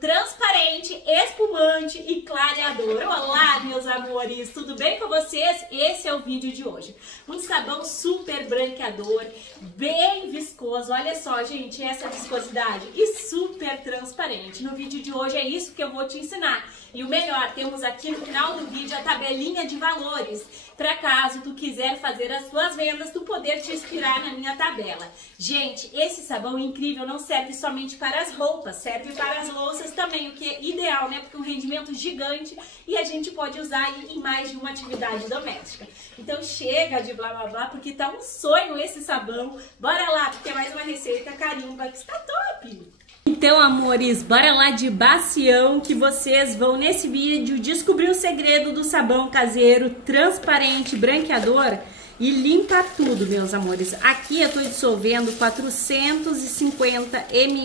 Transparente, espumante e clareador. Olá, meus amores, tudo bem com vocês? Esse é o vídeo de hoje. Um sabão super branqueador, bem viscoso. Olha só, gente, essa viscosidade e super transparente. No vídeo de hoje é isso que eu vou te ensinar. E o melhor, temos aqui no final do vídeo a tabelinha de valores, para caso tu quiser fazer as tuas vendas, tu poder te inspirar na minha tabela. Gente, esse sabão incrível não serve somente para as roupas, serve para as louças também, o que é ideal, né? Porque é um rendimento gigante e a gente pode usar em mais de uma atividade doméstica. Então chega de blá blá blá, porque tá um sonho esse sabão. Bora lá, porque é mais uma receita carimba que está top! Então, amores, bora lá de bacião que vocês vão nesse vídeo descobrir o segredo do sabão caseiro transparente, branqueador e limpa tudo, meus amores. Aqui eu tô dissolvendo 450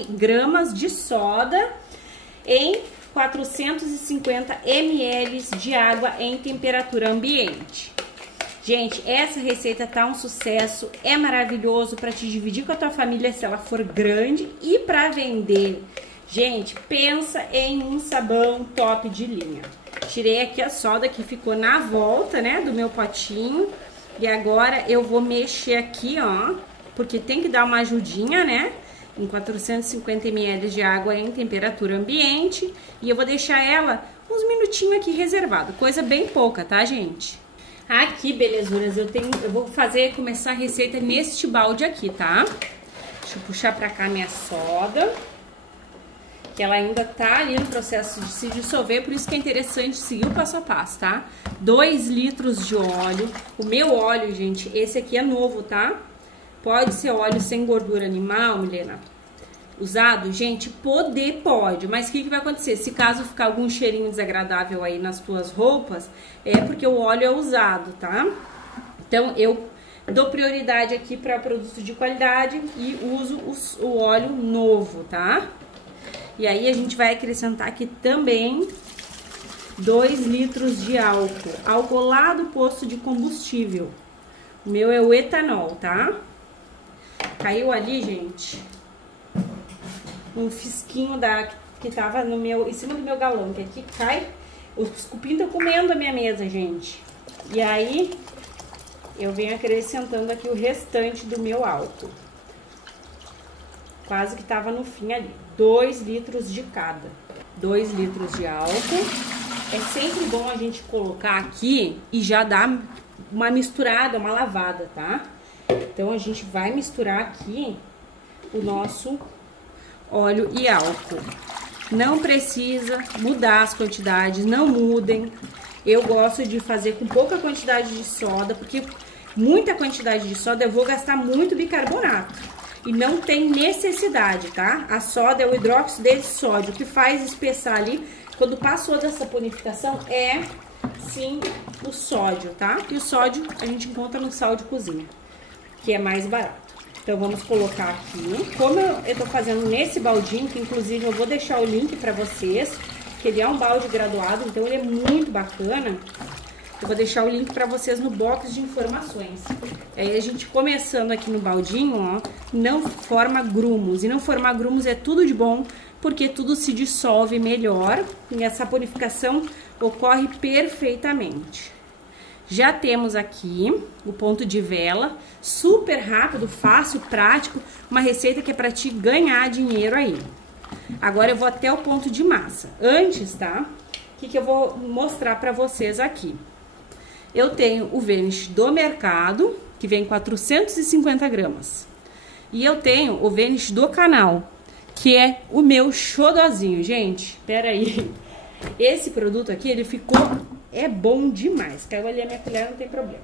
gramas de soda em 450 ml de água em temperatura ambiente. Gente, essa receita tá um sucesso, é maravilhoso para te dividir com a tua família se ela for grande e para vender. Gente, pensa em um sabão top de linha. Tirei aqui a soda que ficou na volta, né, do meu potinho. E agora eu vou mexer aqui, ó, porque tem que dar uma ajudinha, né, em 450 ml de água em temperatura ambiente. E eu vou deixar ela uns minutinhos aqui reservado, coisa bem pouca, tá, gente? Aqui, belezuras, eu vou começar a receita neste balde aqui, tá? Deixa eu puxar pra cá minha soda, que ela ainda tá ali no processo de se dissolver, por isso que é interessante seguir o passo a passo, tá? 2 litros de óleo. O meu óleo, gente, esse aqui é novo, tá? Pode ser óleo sem gordura animal, Milena? Usado, gente, pode, mas o que vai acontecer? Se caso ficar algum cheirinho desagradável aí nas tuas roupas, é porque o óleo é usado, tá? Então, eu dou prioridade aqui para produto de qualidade e uso o óleo novo, tá? E aí, a gente vai acrescentar aqui também 2 litros de álcool lá do posto de combustível. O meu é o etanol, tá? Caiu ali, gente, um fisquinho que tava em cima do meu galão, que aqui cai, os cupim estão comendo a minha mesa, gente. E aí, eu venho acrescentando aqui o restante do meu álcool. Quase que tava no fim ali. 2 litros de cada. 2 litros de álcool. É sempre bom a gente colocar aqui e já dar uma misturada, uma lavada, tá? Então, a gente vai misturar aqui o nosso óleo e álcool. Não precisa mudar as quantidades, não mudem. Eu gosto de fazer com pouca quantidade de soda, porque muita quantidade de soda eu vou gastar muito bicarbonato. E não tem necessidade, tá? A soda é o hidróxido de sódio, que faz espessar ali. Quando passou dessa saponificação, é sim o sódio, tá? E o sódio a gente encontra no sal de cozinha, que é mais barato. Então, vamos colocar aqui. Como eu tô fazendo nesse baldinho, que inclusive eu vou deixar o link pra vocês, que ele é um balde graduado, então ele é muito bacana. Eu vou deixar o link pra vocês no box de informações. Aí, a gente começando aqui no baldinho, ó, não forma grumos. E não formar grumos é tudo de bom, porque tudo se dissolve melhor e a saponificação ocorre perfeitamente. Já temos aqui o ponto de vela, super rápido, fácil, prático, uma receita que é para te ganhar dinheiro aí. Agora eu vou até o ponto de massa. Antes, tá? O que eu vou mostrar para vocês aqui? Eu tenho o Vanish do mercado, que vem 450 gramas. E eu tenho o Vanish do canal, que é o meu xodozinho, gente. Pera aí. Esse produto aqui, ele é bom demais. Caiu ali a minha colher, não tem problema.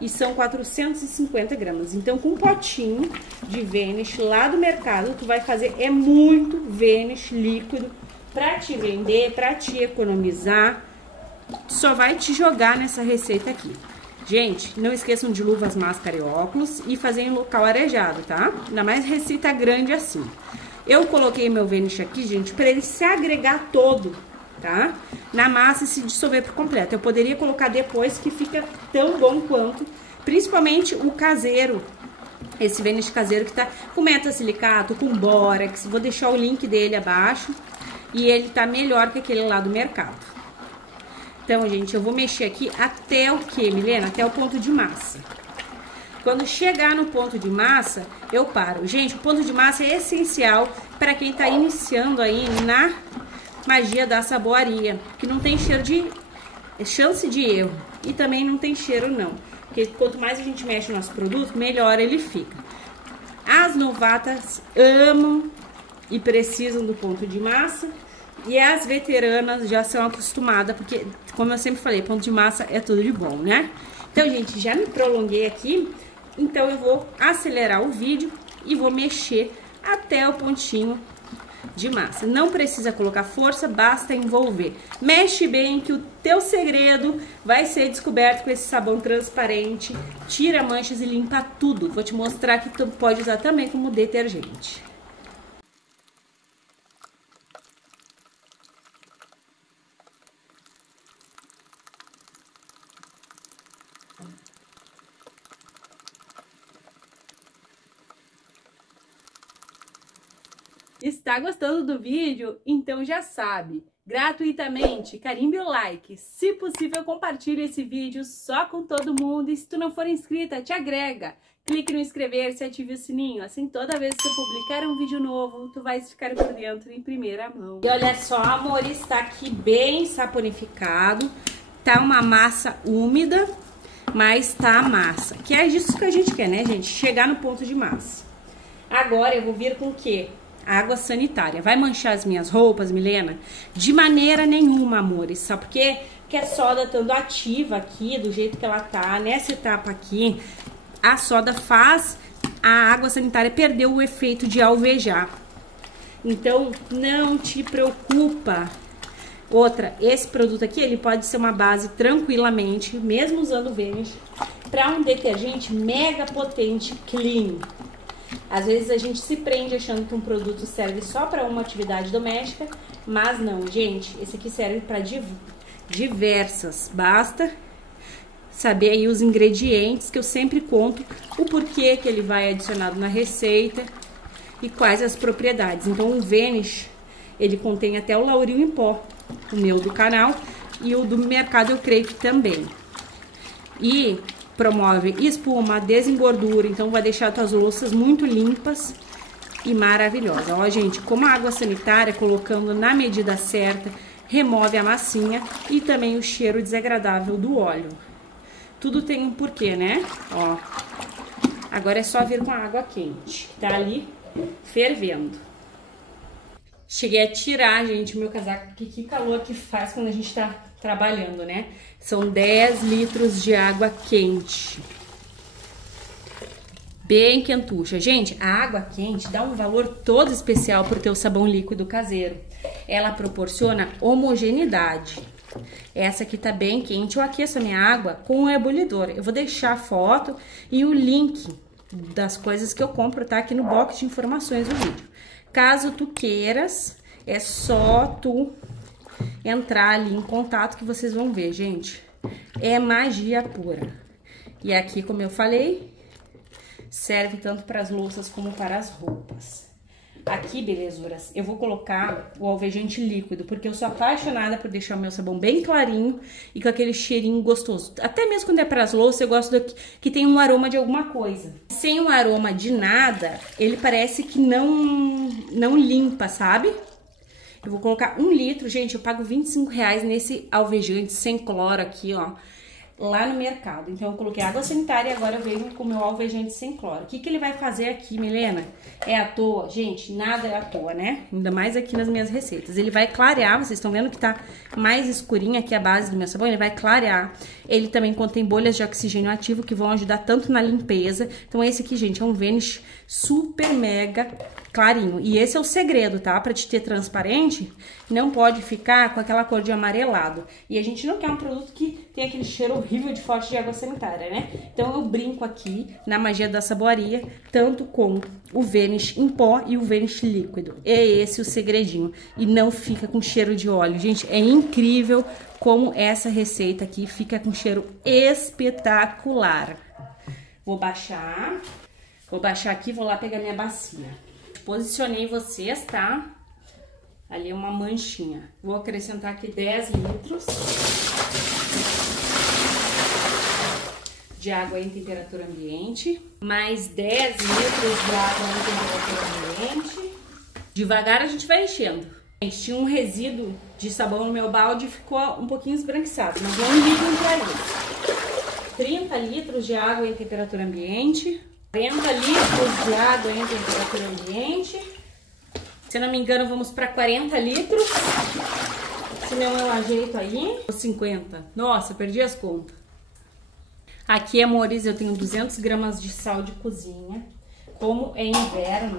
E são 450 gramas. Então, com um potinho de Vanish lá do mercado, tu vai fazer muito Vanish líquido pra te vender, pra te economizar. Só vai te jogar nessa receita aqui. Gente, não esqueçam de luvas, máscara e óculos e fazer em local arejado, tá? Ainda mais receita grande assim. Eu coloquei meu Vanish aqui, gente, para ele se agregar todo, tá? Na massa e se dissolver por completo. Eu poderia colocar depois, que fica tão bom quanto, principalmente o caseiro. Esse Vanish caseiro que tá com metasilicato, com bórax. Vou deixar o link dele abaixo. E ele tá melhor que aquele lá do mercado. Então, gente, eu vou mexer aqui até o quê, Milena? Até o ponto de massa. Quando chegar no ponto de massa, eu paro. Gente, o ponto de massa é essencial para quem tá iniciando aí na magia da saboaria, que não tem chance de erro. E também não tem cheiro, não. Porque quanto mais a gente mexe no nosso produto, melhor ele fica. As novatas amam e precisam do ponto de massa. E as veteranas já são acostumadas, porque, como eu sempre falei, ponto de massa é tudo de bom, né? Então, gente, já me prolonguei aqui, então eu vou acelerar o vídeo e vou mexer até o pontinho de massa. Não precisa colocar força, basta envolver. Mexe bem que o teu segredo vai ser descoberto com esse sabão transparente. Tira manchas e limpa tudo. Vou te mostrar que tu pode usar também como detergente. Está gostando do vídeo? Então já sabe, gratuitamente, carimbe o like, se possível compartilhe esse vídeo só com todo mundo e se tu não for inscrita, te agrega, clique no inscrever-se e ative o sininho, assim toda vez que eu publicar um vídeo novo, tu vais ficar por dentro em primeira mão. E olha só, amor, está aqui bem saponificado, tá uma massa úmida, mas tá a massa, que é isso que a gente quer, né, gente? Chegar no ponto de massa. Agora eu vou vir com o quê? Água sanitária. Vai manchar as minhas roupas, Milena? De maneira nenhuma, amores. Sabe por quê? Porque a soda estando ativa aqui, do jeito que ela tá, nessa etapa aqui, a soda faz a água sanitária perder o efeito de alvejar. Então, não te preocupa. Outra, esse produto aqui, ele pode ser uma base tranquilamente, mesmo usando o Vanish, para um detergente mega potente, clean. Às vezes a gente se prende achando que um produto serve só para uma atividade doméstica, mas não, gente, esse aqui serve para diversas. Basta saber aí os ingredientes, que eu sempre conto o porquê que ele vai adicionado na receita e quais as propriedades. Então o Vanish, ele contém até o lauril em pó, o meu do canal, e o do mercado eu creio que também. E promove espuma, desengordura, então vai deixar tuas louças muito limpas e maravilhosas. Ó, gente, como a água sanitária, colocando na medida certa, remove a massinha e também o cheiro desagradável do óleo. Tudo tem um porquê, né? Ó, agora é só vir com a água quente, tá ali fervendo. Cheguei a tirar, gente, o meu casaco, porque que calor que faz quando a gente tá trabalhando, né? São 10 litros de água quente. Bem quentucha. Gente, a água quente dá um valor todo especial pro teu sabão líquido caseiro. Ela proporciona homogeneidade. Essa aqui tá bem quente. Eu aqueço a minha água com o ebulidor. Eu vou deixar a foto e o link das coisas que eu compro, tá? Aqui no box de informações do vídeo. Caso tu queiras, é só tu entrar ali em contato que vocês vão ver, gente. É magia pura. E aqui, como eu falei, serve tanto para as louças como para as roupas. Aqui, belezuras, eu vou colocar o alvejante líquido, porque eu sou apaixonada por deixar o meu sabão bem clarinho e com aquele cheirinho gostoso. Até mesmo quando é para as louças, eu gosto que tem um aroma de alguma coisa. Sem um aroma de nada, ele parece que não limpa, sabe? Eu vou colocar 1 litro, gente, eu pago R$25 nesse alvejante sem cloro aqui, ó. lá no mercado. Então eu coloquei água sanitária e agora eu venho com o meu alvejante sem cloro. O que que ele vai fazer aqui, Milena? É à toa? Gente, nada é à toa, né? Ainda mais aqui nas minhas receitas. Ele vai clarear, vocês estão vendo que tá mais escurinha aqui a base do meu sabão, ele vai clarear. Ele também contém bolhas de oxigênio ativo que vão ajudar tanto na limpeza. Então esse aqui, gente, é um Vanish super mega clarinho. E esse é o segredo, tá? Pra te ter transparente, não pode ficar com aquela cor de amarelado. E a gente não quer um produto que tem aquele cheiro horrível de forte de água sanitária, né? Então eu brinco aqui na magia da saboaria, tanto com o Vanish em pó e o Vanish líquido. É esse o segredinho. E não fica com cheiro de óleo. Gente, é incrível como essa receita aqui fica com cheiro espetacular. Vou baixar aqui, vou lá pegar minha bacia. Posicionei vocês, tá? Ali é uma manchinha. Vou acrescentar aqui 10 litros de água em temperatura ambiente. Mais 10 litros de água em temperatura ambiente. Devagar a gente vai enchendo. Gente, tinha um resíduo de sabão no meu balde e ficou um pouquinho esbranquiçado, mas não liguem pra isso. 30 litros de água em temperatura ambiente. 40 litros de água em temperatura ambiente. Se não me engano, vamos para 40 litros. Se não, eu ajeito aí. 50. Nossa, perdi as contas. Aqui, amores, eu tenho 200 gramas de sal de cozinha. Como é inverno,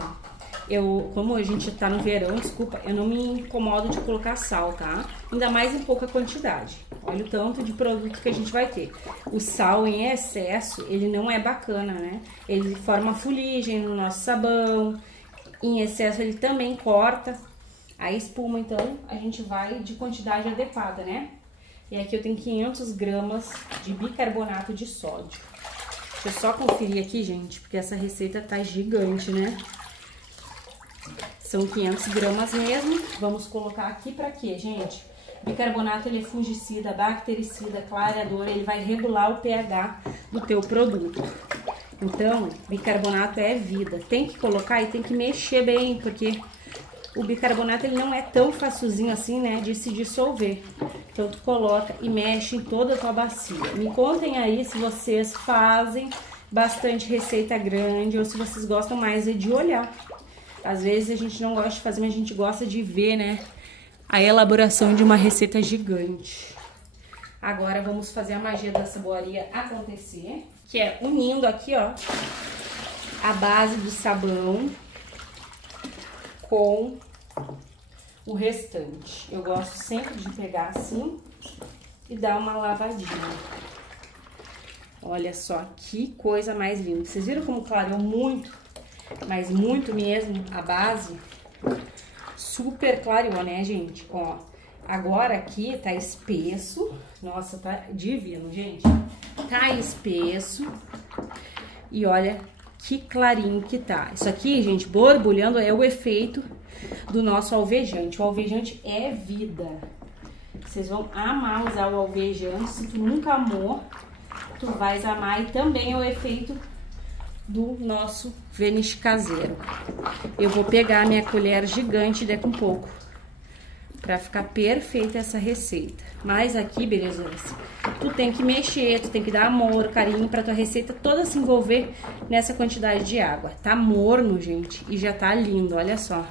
como a gente tá no verão, desculpa, eu não me incomodo de colocar sal, tá? Ainda mais em pouca quantidade. Olha o tanto de produto que a gente vai ter. O sal em excesso, ele não é bacana, né? Ele forma fuligem no nosso sabão. Em excesso, ele também corta a espuma. Então, a gente vai de quantidade adequada, né? E aqui eu tenho 500 gramas de bicarbonato de sódio. Deixa eu só conferir aqui, gente, porque essa receita tá gigante, né? São 500 gramas mesmo. Vamos colocar aqui pra quê, gente? Bicarbonato, ele é fungicida, bactericida, clareador, ele vai regular o pH do teu produto. Então, bicarbonato é vida. Tem que colocar e tem que mexer bem, porque o bicarbonato, ele não é tão facilzinho assim, né, de se dissolver. Então, tu coloca e mexe em toda a tua bacia. Me contem aí se vocês fazem bastante receita grande ou se vocês gostam mais de olhar. Às vezes a gente não gosta de fazer, mas a gente gosta de ver, né, a elaboração de uma receita gigante. Agora vamos fazer a magia da saboaria acontecer, que é unindo aqui, ó, a base do sabão com o restante. Eu gosto sempre de pegar assim e dar uma lavadinha. Olha só que coisa mais linda. Vocês viram como clareou muito, mas muito mesmo a base? Super clareou, né, gente? Ó, agora aqui tá espesso. Nossa, tá divino, gente. Tá espesso. E olha que clarinho que tá. Isso aqui, gente, borbulhando é o efeito do nosso alvejante. O alvejante é vida. Vocês vão amar usar o alvejante. Se tu nunca amou, tu vais amar. E também é o efeito do nosso Vanish caseiro. Eu vou pegar a minha colher gigante e der com pouco, pra ficar perfeita essa receita. Mas aqui, belezuras, tu tem que mexer, tu tem que dar amor, carinho pra tua receita toda se envolver nessa quantidade de água. Tá morno, gente, e já tá lindo, olha só.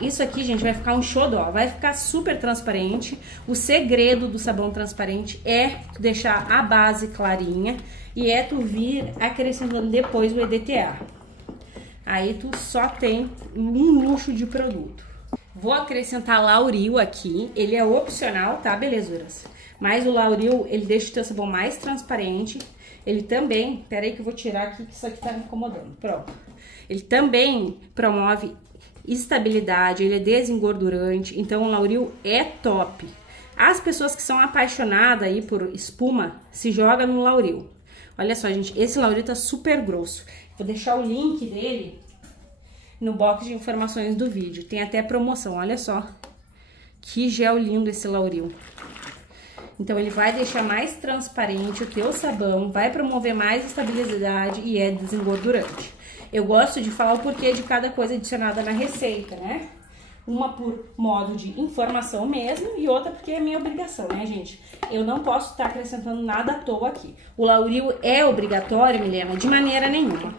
Isso aqui, gente, vai ficar um xodó, vai ficar super transparente. O segredo do sabão transparente é tu deixar a base clarinha e é tu vir acrescentando depois o EDTA. Aí tu só tem um luxo de produto. Vou acrescentar lauril aqui, ele é opcional, tá, belezuras? Mas o lauril, ele deixa o teu sabão mais transparente. Ele também, peraí que eu vou tirar aqui, que isso aqui tá me incomodando, pronto. Ele também promove estabilidade, ele é desengordurante, então o lauril é top. As pessoas que são apaixonadas aí por espuma, se joga no lauril. Olha só, gente, esse lauril tá super grosso. Vou deixar o link dele no box de informações do vídeo. Tem até promoção, olha só. Que gel lindo esse lauril. Então, ele vai deixar mais transparente o teu sabão, vai promover mais estabilidade e é desengordurante. Eu gosto de falar o porquê de cada coisa adicionada na receita, né? Uma por modo de informação mesmo e outra porque é minha obrigação, né, gente? Eu não posso estar acrescentando nada à toa aqui. O lauril é obrigatório, Milena? De maneira nenhuma.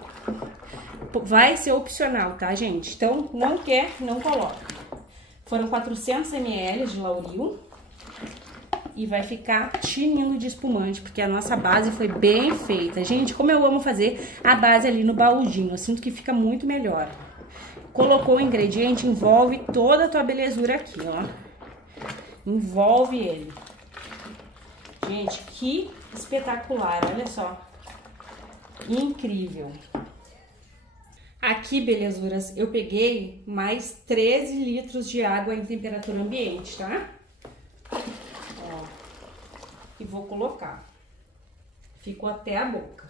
Vai ser opcional, tá, gente? Então, não quer, não coloca. Foram 400 ml de lauril. E vai ficar tinindo de espumante, porque a nossa base foi bem feita. Gente, como eu amo fazer a base ali no baúdinho, eu sinto que fica muito melhor. Colocou o ingrediente, envolve toda a tua belezura aqui, ó. Envolve ele. Gente, que espetacular, olha só. Incrível. Aqui, belezuras, eu peguei mais 13 litros de água em temperatura ambiente, tá? E vou colocar. Ficou até a boca.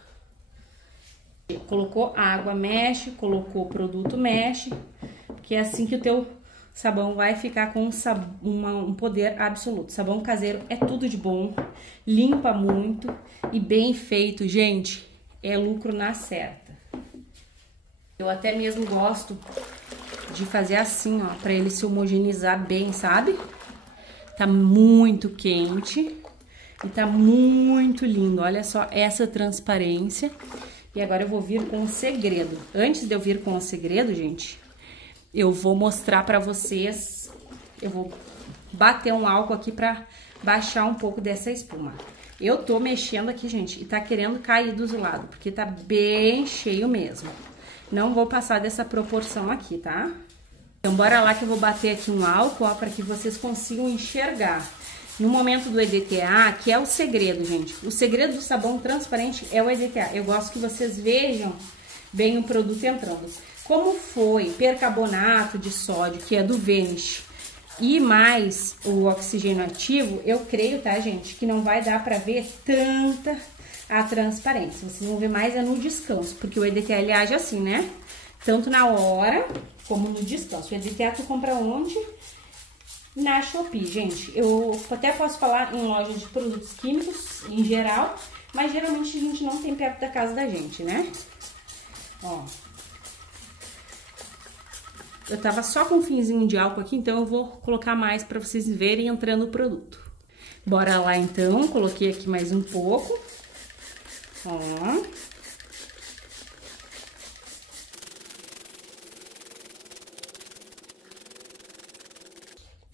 Colocou água, mexe. Colocou o produto, mexe. Que é assim que o teu sabão vai ficar com um poder absoluto. Sabão caseiro é tudo de bom. Limpa muito. E bem feito, gente. É lucro na certa. Eu até mesmo gosto de fazer assim, ó. Pra ele se homogeneizar bem, sabe? Tá muito quente. E tá muito lindo, olha só essa transparência. E agora eu vou vir com o segredo. Antes de eu vir com o segredo, gente, eu vou mostrar pra vocês. Eu vou bater um álcool aqui pra baixar um pouco dessa espuma. Eu tô mexendo aqui, gente, e tá querendo cair dos lados, porque tá bem cheio mesmo. Não vou passar dessa proporção aqui, tá? Então, bora lá que eu vou bater aqui um álcool, ó, pra que vocês consigam enxergar. No momento do EDTA, que é o segredo, gente. O segredo do sabão transparente é o EDTA. Eu gosto que vocês vejam bem o produto entrando. Como foi percarbonato de sódio, que é do Vanish, e mais o oxigênio ativo, eu creio, tá, gente, que não vai dar pra ver tanta a transparência. Vocês vão ver mais é no descanso, porque o EDTA, ele age assim, né? Tanto na hora como no descanso. O EDTA tu compra onde? Na Shopee, gente. Eu até posso falar em lojas de produtos químicos em geral, mas geralmente a gente não tem perto da casa da gente, né? Ó. Eu tava só com um finzinho de álcool aqui, então eu vou colocar mais pra vocês verem entrando o produto. Bora lá então, coloquei aqui mais um pouco. Ó.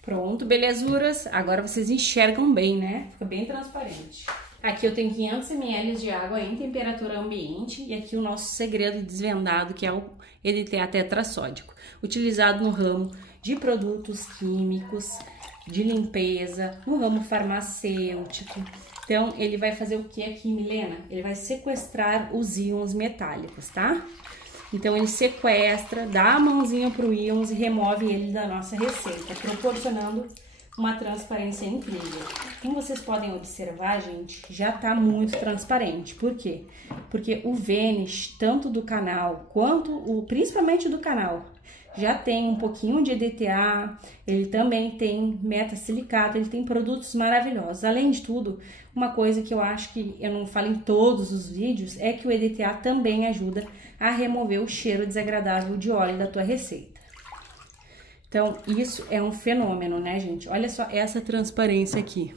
Pronto, belezuras. Agora vocês enxergam bem, né? Fica bem transparente. Aqui eu tenho 500 ml de água em temperatura ambiente e aqui o nosso segredo desvendado, que é o EDTA tetrassódico, utilizado no ramo de produtos químicos, de limpeza, no ramo farmacêutico. Então, ele vai fazer o que aqui, Milena? Ele vai sequestrar os íons metálicos, tá? Então, ele sequestra, dá a mãozinha pro íons e remove ele da nossa receita, proporcionando uma transparência incrível. Como vocês podem observar, gente, já tá muito transparente. Por quê? Porque o Vanish, tanto do canal quanto principalmente do canal, já tem um pouquinho de EDTA, ele também tem metasilicato, ele tem produtos maravilhosos. Além de tudo, uma coisa que eu acho que eu não falo em todos os vídeos é que o EDTA também ajuda a remover o cheiro desagradável de óleo da tua receita. Então, isso é um fenômeno, né, gente? Olha só essa transparência aqui.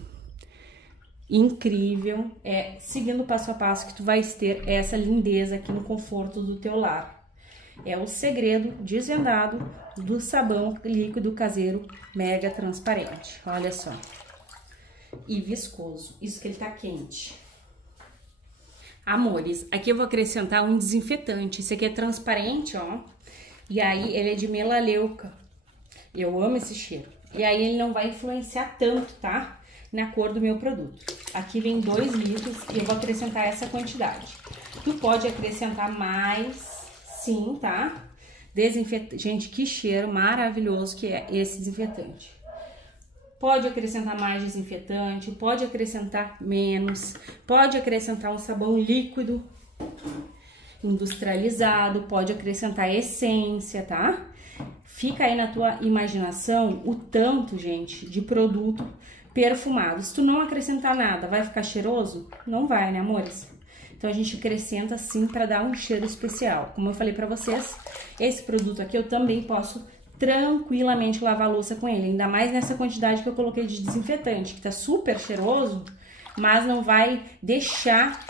Incrível. É seguindo passo a passo que tu vais ter essa lindeza aqui no conforto do teu lar. É o segredo desvendado do sabão líquido caseiro mega transparente. Olha só. E viscoso. Isso que ele tá quente. Amores, aqui eu vou acrescentar um desinfetante. Esse aqui é transparente, ó. E aí ele é de melaleuca. Eu amo esse cheiro. E aí ele não vai influenciar tanto, tá? Na cor do meu produto. Aqui vem 2 litros e eu vou acrescentar essa quantidade. Tu pode acrescentar mais, sim, tá? Desinfetante. Gente, que cheiro maravilhoso que é esse desinfetante. Pode acrescentar mais desinfetante, pode acrescentar menos, pode acrescentar um sabão líquido industrializado, pode acrescentar essência, tá? Fica aí na tua imaginação o tanto, gente, de produto perfumado. Se tu não acrescentar nada, vai ficar cheiroso? Não vai, né, amores? Então, a gente acrescenta sim para dar um cheiro especial. Como eu falei para vocês, esse produto aqui eu também posso tranquilamente lavar a louça com ele, ainda mais nessa quantidade que eu coloquei de desinfetante, que tá super cheiroso, mas não vai deixar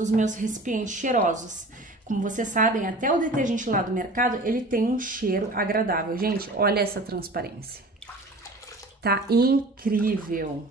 os meus recipientes cheirosos. Como vocês sabem, até o detergente lá do mercado, ele tem um cheiro agradável. Gente, olha essa transparência. Tá incrível.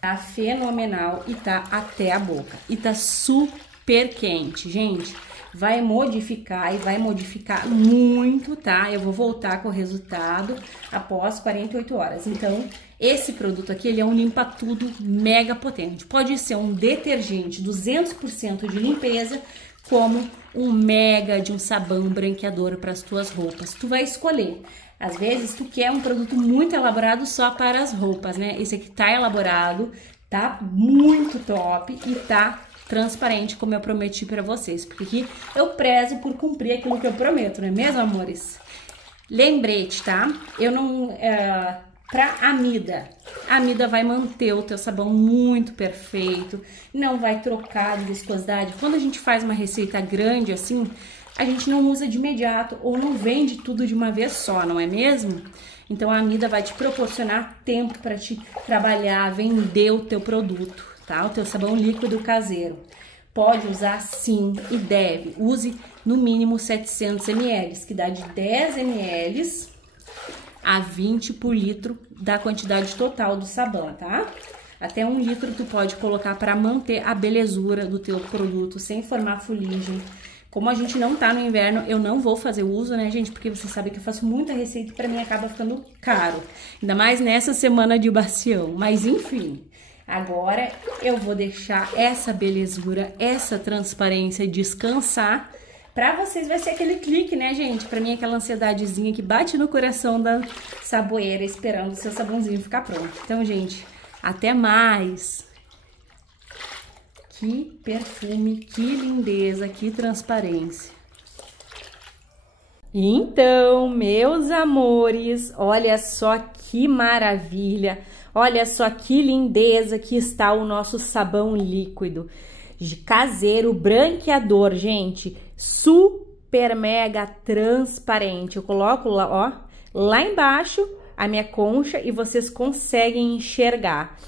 Tá fenomenal e tá até a boca. E tá super quente, gente. Vai modificar e vai modificar muito, tá? Eu vou voltar com o resultado após 48 horas. Então, esse produto aqui, ele é um limpa-tudo mega potente. Pode ser um detergente 200% de limpeza, como um mega de um sabão branqueador para as tuas roupas. Tu vai escolher. Às vezes, tu quer um produto muito elaborado só para as roupas, né? Esse aqui tá elaborado, tá muito top e tá transparente, como eu prometi para vocês, porque aqui eu prezo por cumprir aquilo que eu prometo, não é mesmo, amores? Lembrete, tá? Eu não... Pra amida, a amida vai manter o teu sabão muito perfeito, não vai trocar de viscosidade. Quando a gente faz uma receita grande assim, a gente não usa de imediato ou não vende tudo de uma vez só, não é mesmo? Então a amida vai te proporcionar tempo para te trabalhar, vender o teu produto, tá? O teu sabão líquido caseiro. Pode usar sim e deve. Use no mínimo 700 ml, que dá de 10 ml a 20 por litro da quantidade total do sabão, tá? Até 1 litro tu pode colocar para manter a belezura do teu produto sem formar fuligem. Como a gente não tá no inverno, eu não vou fazer uso, né, gente? Porque você sabe que eu faço muita receita e pra mim acaba ficando caro. Ainda mais nessa semana de bacião. Mas enfim, agora eu vou deixar essa belezura, essa transparência descansar. Pra vocês vai ser aquele clique, né, gente? Pra mim aquela ansiedadezinha que bate no coração da saboeira esperando o seu sabãozinho ficar pronto. Então, gente, até mais! Que perfume, que lindeza, que transparência. Então, meus amores, olha só que maravilha. Olha só que lindeza que está o nosso sabão líquido caseiro branqueador, gente. Super mega transparente. Eu coloco lá, ó, lá embaixo a minha concha e vocês conseguem enxergar.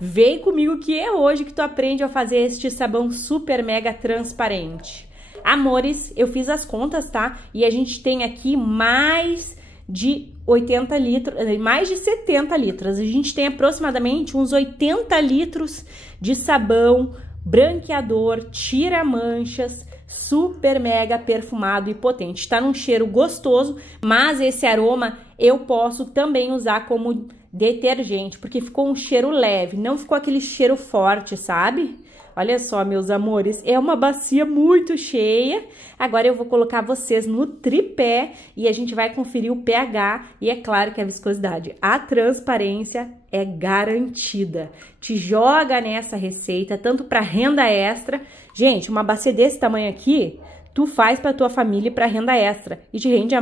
Vem comigo que é hoje que tu aprende a fazer este sabão super mega transparente. Amores, eu fiz as contas, tá? E a gente tem aqui mais de 80 litros, mais de 70 litros. A gente tem aproximadamente uns 80 litros de sabão branqueador, tira manchas, super mega perfumado e potente. Tá num cheiro gostoso, mas esse aroma eu posso também usar como detergente, porque ficou um cheiro leve, não ficou aquele cheiro forte, sabe? Olha só, meus amores, é uma bacia muito cheia. Agora eu vou colocar vocês no tripé e a gente vai conferir o pH e é claro que a viscosidade. A transparência é garantida. Te joga nessa receita, tanto para renda extra. Gente, uma bacia desse tamanho aqui, tu faz para tua família e para renda extra e te rende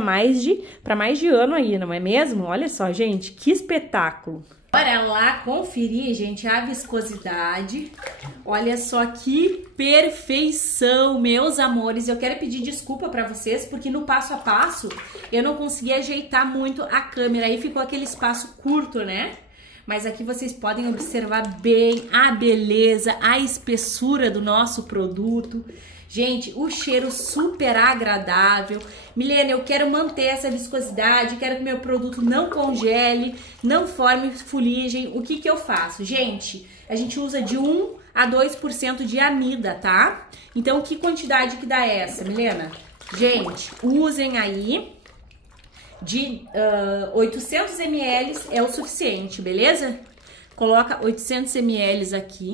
para mais de ano aí, não é mesmo? Olha só, gente, que espetáculo. Bora lá conferir, gente, a viscosidade. Olha só que perfeição, meus amores. Eu quero pedir desculpa pra vocês, porque no passo a passo eu não consegui ajeitar muito a câmera. Aí ficou aquele espaço curto, né? Mas aqui vocês podem observar bem a beleza, a espessura do nosso produto. Gente, o cheiro super agradável. Milena, eu quero manter essa viscosidade, quero que meu produto não congele, não forme fuligem. O que que eu faço? Gente, a gente usa de 1 a 2% de amida, tá? Então, que quantidade que dá essa, Milena? Gente, usem aí de 800 ml é o suficiente, beleza? Coloca 800 ml aqui,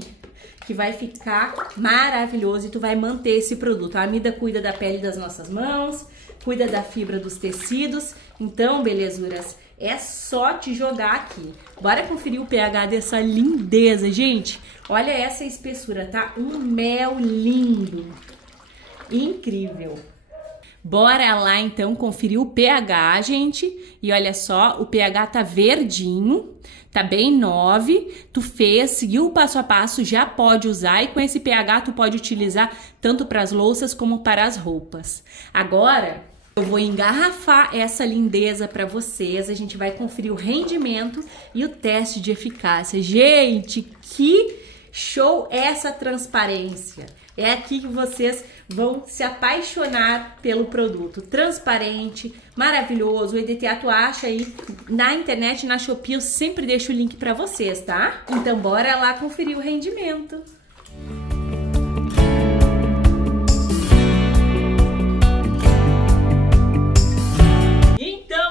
que vai ficar maravilhoso e tu vai manter esse produto. A amida cuida da pele das nossas mãos, cuida da fibra dos tecidos. Então, belezuras, é só te jogar aqui. Bora conferir o pH dessa lindeza, gente. Olha essa espessura, tá? Um mel lindo. Incrível. Bora lá, então, conferir o pH, gente. E olha só, o pH tá verdinho, tá bem 9. Tu fez, seguiu o passo a passo, já pode usar. E com esse pH, tu pode utilizar tanto para as louças como para as roupas. Agora, Eu vou engarrafar essa lindeza para vocês, a gente vai conferir o rendimento e o teste de eficácia. Gente, que show essa transparência! É aqui que vocês vão se apaixonar pelo produto. Transparente, maravilhoso. O EDTA tu acha aí na internet, na Shopee, eu sempre deixo o link para vocês, tá? Então bora lá conferir o rendimento.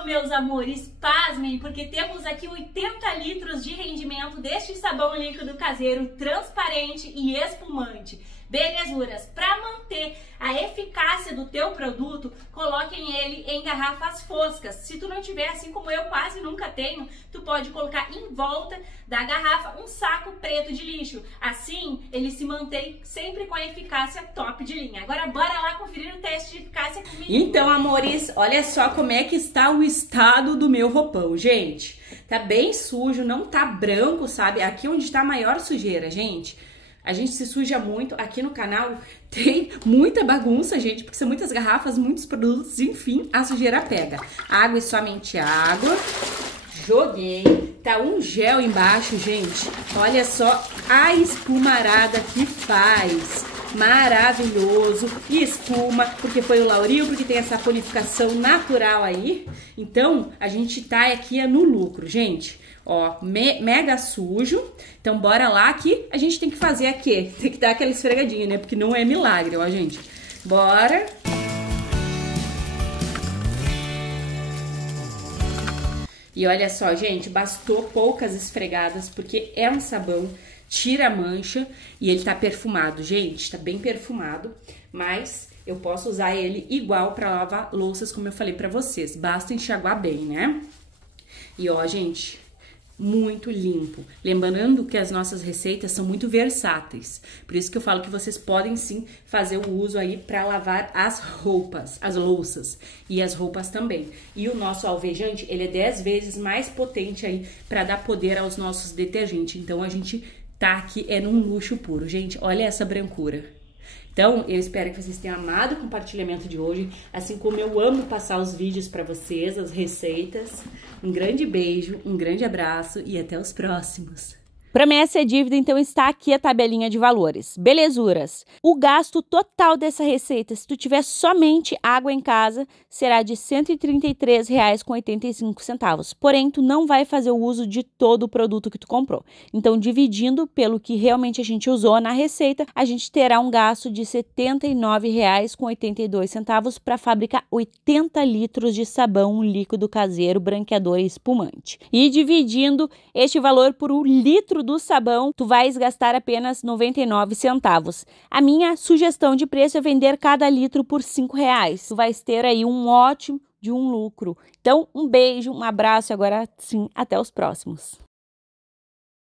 Meus amores, pasmem, porque temos aqui 80 litros de rendimento deste sabão líquido caseiro transparente e espumante. Belezuras, para manter a eficácia do teu produto, coloquem ele em garrafas foscas. Se tu não tiver, assim como eu quase nunca tenho, tu pode colocar em volta da garrafa um saco preto de lixo. Assim, ele se mantém sempre com a eficácia top de linha. Agora, bora lá conferir o teste de eficácia comigo. Então, amores, olha só como é que está o estado do meu roupão, gente. Tá bem sujo, não tá branco, sabe? Aqui onde está a maior sujeira, gente. A gente se suja muito, aqui no canal tem muita bagunça, gente, porque são muitas garrafas, muitos produtos, enfim, a sujeira pega. Água e somente água. Joguei. Tá um gel embaixo, gente. Olha só a espumarada que faz. Maravilhoso. E espuma, porque foi o Lauril, porque tem essa saponificação natural aí. Então, a gente tá aqui no lucro, gente. Ó, mega sujo. Então, bora lá que a gente tem que fazer aqui. Tem que dar aquela esfregadinha, né? Porque não é milagre, ó, gente. Bora. E olha só, gente, bastou poucas esfregadas, porque é um sabão, tira a mancha e ele tá perfumado. Gente, tá bem perfumado, mas eu posso usar ele igual pra lavar louças, como eu falei pra vocês. Basta enxaguar bem, né? E ó, gente, muito limpo. Lembrando que as nossas receitas são muito versáteis. Por isso que eu falo que vocês podem sim fazer o uso aí para lavar as roupas, as louças e as roupas também. E o nosso alvejante, ele é 10 vezes mais potente aí para dar poder aos nossos detergentes. Então a gente tá aqui num luxo puro. Gente, olha essa brancura. Então, eu espero que vocês tenham amado o compartilhamento de hoje, assim como eu amo passar os vídeos para vocês, as receitas. Um grande beijo, um grande abraço e até os próximos. Promessa é dívida, então está aqui a tabelinha de valores. Belezuras. O gasto total dessa receita, se tu tiver somente água em casa, será de R$ 133,85. Porém, tu não vai fazer o uso de todo o produto que tu comprou. Então, dividindo pelo que realmente a gente usou na receita, a gente terá um gasto de R$ 79,82 para fabricar 80 litros de sabão líquido caseiro, branqueador e espumante. E dividindo este valor por um litro do sabão, tu vais gastar apenas 99 centavos. A minha sugestão de preço é vender cada litro por R$5. Tu vais ter aí um ótimo de um lucro. Então, um beijo, um abraço e agora sim, até os próximos.